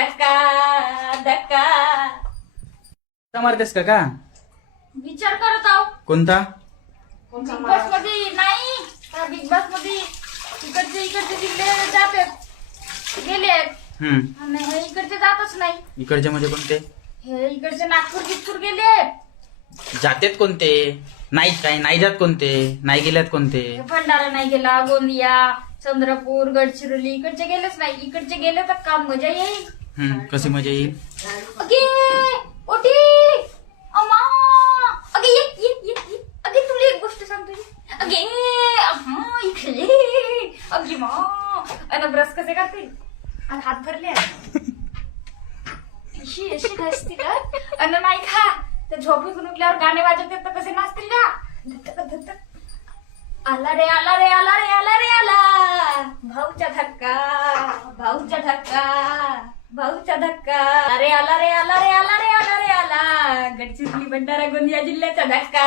धक्का धक्का. मारतेस का विचार करत आहो कोणता बिग बॉस मध्ये नाही त्या बिग बॉस मध्ये इकडचे जिल्हे जाते गेलेत आणि हे इकडचे जातच नाही. इकडचे म्हणजे कोणते हे इकडचे नागपूर गेले. जातेत कोणते नाही काय नाही जात कोणते नाही गेल्यात कोणते भंडारा नाही गेला, गोंदिया, चंद्रपूर, गडचिरोली इकडचे गेलेच नाही. इकडचे गेले तर काम मजा येईल. कशी मजा येईल अगे ओटी अम्मा अगे ये अगे तुला एक गोष्ट सांगतो. अगे इकडे अगे मा अन ब्रश कसे करते आणि हात भरले अशी घासतील अन नाही खा ते झोपून उठल्यावर गाणे वाजवते तर कसे नाचतील का. आला रे आला रे आला रे आला रे आला भाऊचा धक्का भाऊचा धक्का भाऊचा धक्का. अरे आला रे आला रे आला रे आला रे आला गडचिरोली भंडारा गोंदिया जिल्ह्याचा धक्का